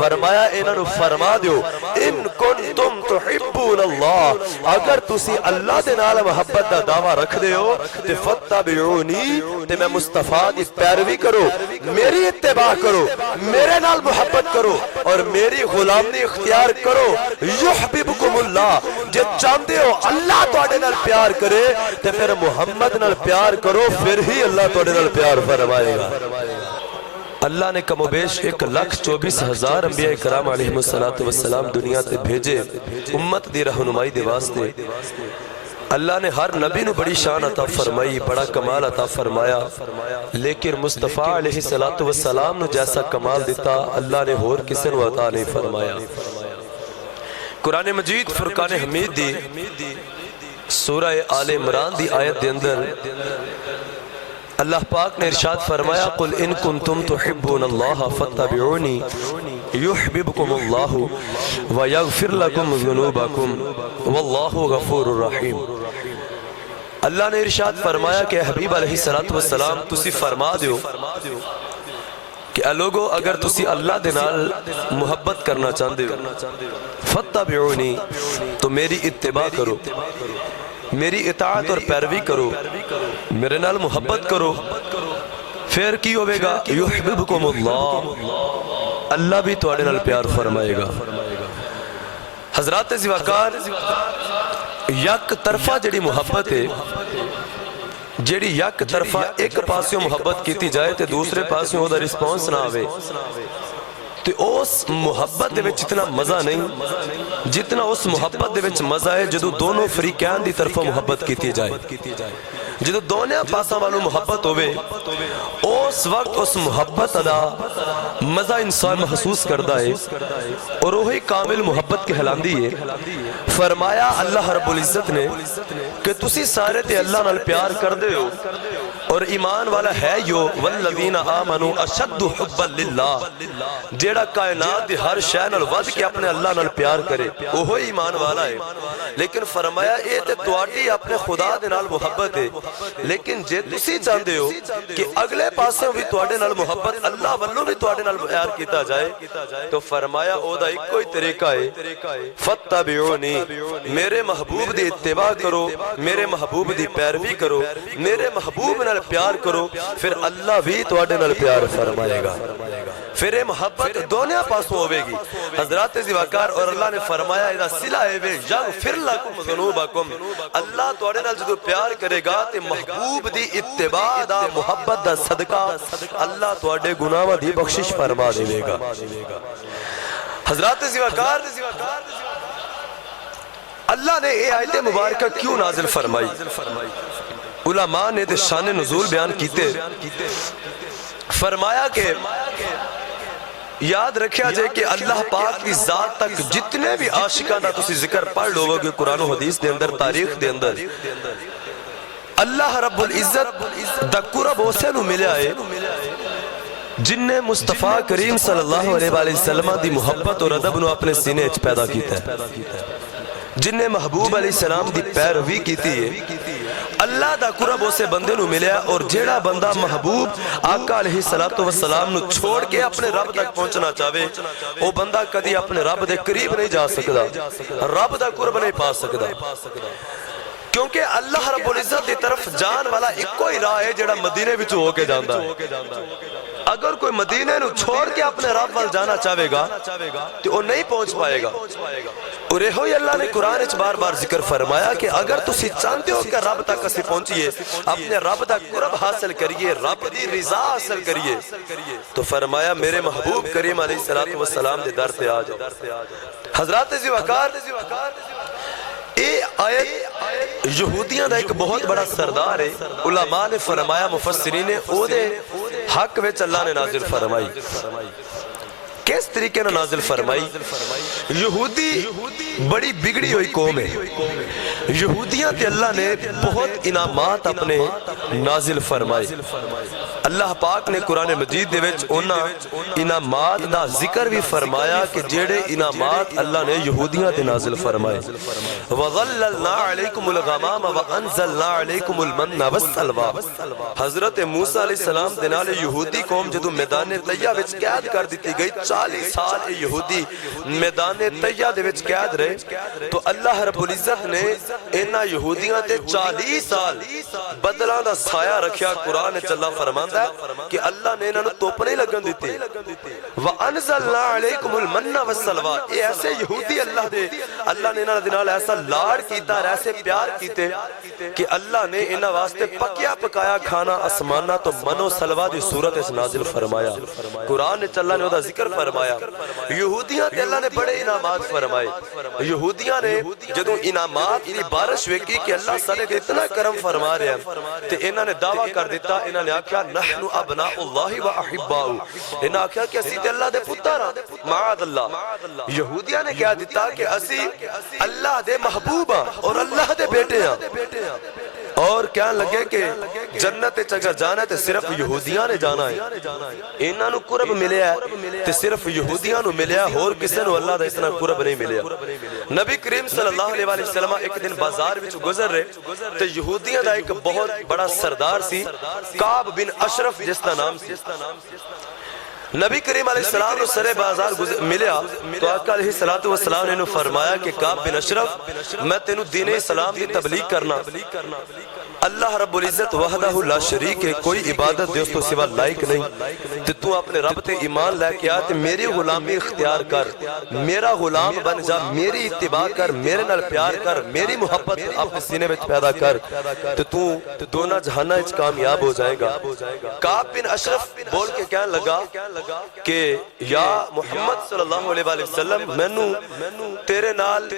فرمایا انہاں نو فرما دیو ان کنتم تحبون اللہ، اگر تسی اللہ دے نال محبت دا دعویٰ رکھ دے ہو تے فتبعونی تے میں مصطفیٰ دی پیروی کرو، میری اتباع کرو، میرے نال محبت کرو اور میری غلامی اختیار کرو، یحببکم اللہ، جے چاہتے ہو اللہ تواڈے نال پیار کرے تے پھر محمد نال پیار کرو، پھر ہی اللہ تواڈے نال پیار فرمائے گا۔ اللہ نے کم و بیش 1,24,000 انبیاء کرام علیہ السلام دنیا تے بھیجے امت دی رہنمائی دے واسطے۔ اللہ نے ہر نبی نو بڑی شان عطا فرمائی، بڑا کمال عطا فرمایا، لیکن مصطفیٰ علیہ السلام نو جیسا کمال دیتا اللہ نے اور کسی نو عطا نہیں فرمایا۔ قرآن مجید فرقان حمید دی سورہ آل عمران دی آیت دے اندر اللہ پاک نے ارشاد فرمایا قل ان کنتم تحبون اللہ فاتبعونی یحببکم اللہ ویغفر لکم ذنوبکم واللہ غفور الرحیم۔ اللہ نے ارشاد فرمایا کہ حبیب علیہ السلام تسی فرما دیو کہ اے لوگو اگر تسی اللہ دے نال محبت کرنا چاہتے ہو فاتبعونی تو میری اتباع کرو، میری اطاعت اور پیروی کرو، میرے نال محبت کرو، پھر کی ہوئے گا یحببکم اللہ، اللہ بھی تواڈے نال پیار فرمائے گا۔ حضرات زیواکار یک طرفہ جڑی محبت ہے، جیڑی یک طرفہ ایک پاسیوں محبت کیتی جائے تے دوسرے پاسیوں دا رسپانس نہ آوے تو اس محبت دے وچ اتنا مزہ نہیں جتنا اس محبت دے وچ مزہ ہے جدو دونوں فریقین دی طرف محبت کیتی جائے، جدو دونوں پاساں والوں محبت ہوئے اس وقت اس محبت ادا مزہ انسان محسوس کردہ ہے اور وہی کامل محبت کہلاندی ہے۔ فرمایا اللہ رب العزت نے کہ تسی سارے تے اللہ نال پیار کر دے ہو اور ایمان والا ہے یو والذین آمنوا اشد حبا للہ، جیڑا کائنات دی ہر شے نال ود کے اپنے اللہ نال پیار کرے وہ ایمان والا ہے۔ لیکن فرمایا اے تے تواڈی اپنے خدا دے نال محبت ہے، لیکن جے تسی چاہندے ہو کہ اگلے پاسے بھی تواڈے نال محبت اللہ والوں بھی تواڈے نال پیار کیتا جائے تو فرمایا او دا ایک کوئی طریقہ ہے فتبعونی، میرے محبوب دی اتباع کرو، میرے محبوب دی پیروی کرو، میرے محبوب نال پیار کرو، پھر اللہ بھی تواڈے نال پیار فرمائے گا، پھر یہ محبت دونوں پاسوں ہوئے گی۔ حضرات زیواکار اور اللہ نے فرمایا اذا صلہ ہے یغفر لکم ذنوبکم، اللہ تواڈے نال جدو پیار کرے گا تے محبوب دی اتباع دا محبت دا صدقہ اللہ تواڈے گناہاں دی بخشش فرما دے گا۔ حضرات زیواکار اللہ نے یہ آیت مبارکہ کیوں نازل فرمائی؟ علماء نے شان نزول بیان کیتے، فرمایا کہ یاد رکھیا جائے کہ اللہ پاک کی ذات تک جتنے بھی عاشقان دا تسی ذکر پڑھ لو گے قرآن و حدیث دے اندر تاریخ دے اندر، اللہ رب العزت دا قرب اسے نو ملیا ہے جن نے مصطفیٰ کریم صلی اللہ علیہ وسلم دی محبت اور ادب نو اپنے سینے اچ پیدا کیتا ہے، جن نے محبوب علیہ السلام دی پیروی کیتی ہے، اللہ دا قرب اسے بندے نو ملیا۔ اور جیڑا بندہ محبوب آقا علیہ السلام نو چھوڑ کے اپنے رب تک پہنچنا چاہے وہ بندہ کدی اپنے رب دے قریب نہیں جا سکتا، رب دا قرب نہیں پا سکتا، کیونکہ اللہ رب العزت دی طرف جان والا ایک کوئی راہ ہے جیڑا مدینے وچ ہو کے جاندا ہے۔ اگر کوئی مدینے نو چھوڑ کے اپنے رب وال جانا چاہے گا تو وہ نہیں پہنچ پائے گا۔ اور یہ اللہ نے قرآن اچ بار بار ذکر فرمایا کہ اگر تسی چاہتے ہو کہ رب تک اسی پہنچیے، اپنے رب دا قرب حاصل کریے، رب دی رضا حاصل کریے، تو فرمایا میرے محبوب کریم علیہ السلام دے در تے آ جاؤ۔ حضرات زیواکار اے آیت یہودیاں دا ایک بہت بڑا سردار ہے، علماء نے فرمایا مفسرین نے او دے حق وچ اللہ نے نازل فرمائی۔ کس طریقے نے نازل فرمائی؟ یہودی بڑی بگڑی ہوئی قوم ہے، یہودیاں تے اللہ نے بہت انعامات اپنے نازل فرمائی۔ اللہ پاک نے قرآن مجید دے وچ انہاں انعامات دا ذکر بھی فرمایا کہ جیڑے انعامات اللہ نے یہودیاں تے نازل فرمائے وَظَلَّلْنَا عَلَيْكُمُ الْغَمَامَ وَأَنزَلْنَا عَلَيْكُمُ الْمَنَّ وَالسَّلْوَىٰ حضرت موسیٰ علیہ السلام دے نال یہودی قوم جدو میدان طیہ وچ قید کر دیتی گئی 40 سال یہودی میدان طیہ دے وچ قید رہے تو اللہ رب العزت نے انہاں یہودیاں تے 40 سال بدلاں دا سایہ رکھیا قرآن وچ اللہ فرماندا ہے کہ اللہ نے انہاں نوں توپ نہیں لگن دتی وَأَنزَلْنَا عَلَيْكُمُ الْمَنَّ وَالسَّلْوَىٰ اے ایسے یہودی اللہ نے انہاں دے نال ایسا لاڑ کیتا اور ایسے پیار کیتے کہ اللہ نے انہاں واسطے پکیا پکایا کھانا آسمانہ تو من و سلوہ دی صورت اس نازل فرمایا قرآن وچ اللہ نے وہ ذکر فرمایا یہودیاں تے اللہ نے بڑے انعامات فرمائے یہودیاں نے جدوں انعامات دی بارش ویکھی کہ اللہ سارے کے اتنا کرم فرما رہے ہیں تے انہاں نے دعویٰ کر دیتا انہاں نے آکھیا نحن ابناء اللہ و احباؤ انہاں آکھیا کہ اسی تے اللہ دے پتر ہاں معاذ اللہ یہودیاں نے کہا دیتا کہ اسی اللہ دے محبوب ہاں اور اللہ دے بیٹے ہاں اور کیا لگے کہ جنت اگر جانا ہے تو صرف یہودیاں نے جانا ہے انہاں نو قرب ملیا ہے تو صرف یہودیاں نو ملیا ہے اور کسی نو اللہ دا اتنا قرب نہیں ملیا نبی کریم صلی اللہ علیہ وسلم ایک دن بازار وچ گزر رہے تو یہودیاں دا ایک بہت بڑا سردار سی کعب بن اشرف جس کا نام سی نبی کریم علیہ السلام نے سرے بازار ملیا تو آقا علیہ السلام نے فرمایا کہ کعب بن اشرف میں تینوں دین اسلام کی تبلیغ کرنا اللہ رب العزت وحدہ لا شریک ہے کوئی عبادت دے اس تو سوا لائق نہیں تو اپنے رب تے ایمان لے کے آتے میری غلامی اختیار کر میرا غلام بن جا میری اتباع کر میرے نال پیار کر میری محبت اپنے سینے میں پیدا کر تو دونوں جہانہ اچ کامیاب ہو جائے گا کعب بن اشرف بول کے کہنے لگا کہ یا محمد صلی اللہ علیہ وآلہ وسلم مینوں تیرے نال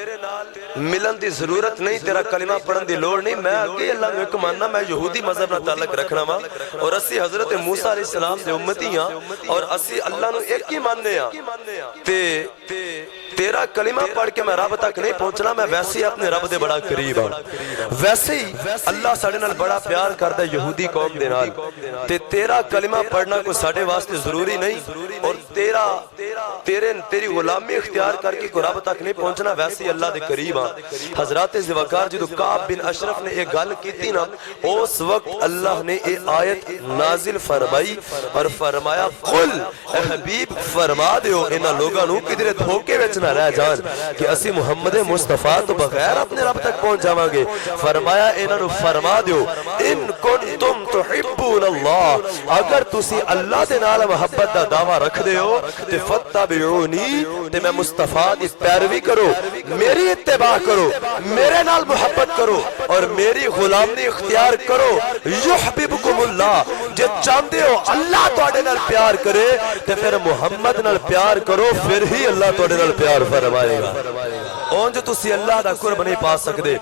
ملن دی ضرورت نہیں تیرا کلمہ پڑھن دی لوڑ نہیں میں آگے اللہ میں ماننا میں یہودی مذہب نہ تعلق رکھنا ماں اور اسی حضرت موسیٰ علیہ السلام دے امتی ہاں اور اسی اللہ نو ایک ہی ماننے ہاں تیرا کلمہ پڑھ کے میں رب تک نہیں پہنچنا میں ویسے ہی اپنے رب دے بڑا قریب ہاں ویسے ہی اللہ ساڑھے نال بڑا پیار کرتا یہودی قوم دے نال تیرا کلمہ پڑھنا کو ساڑھے واسطے ضروری نہیں اور تیری غلامی اختیار کر کے کو رب تک نہیں پہنچنا ویسے ہی اللہ دے قریب ہاں حضرات زوکار جدو کعب بن اشرف نے ایک گل کیتی نا اس وقت اللہ نے ایک آیت نازل فرمائی اور فرمایا قل اے حبیب فرما دیو انہا لوگاں نو کدھر دھوکے وچ نہ رہ جان کہ اسی محمد مصطفیٰ تو بغیر اپنے رب تک پہنچ جاواں گے فرمایا انہا نو فرما دیو ان کنتم تحبون اللہ اگر تسی اللہ دے نال محبت دا دعویٰ رکھ دے ہو تے فتبعونی تے میں مصطفیٰ دی پیروی کرو میری اتباع کرو میرے نال محبت کرو اور میری غلامی اختیار کرو یحببکم اللہ جے چاندے ہو اللہ توڑے نال پیار کرے تے پھر محمد نال پیار کرو پھر ہی اللہ توڑے نال پیار فرمائے گا اون جو تسی اللہ دا قرب نہیں پا سکدے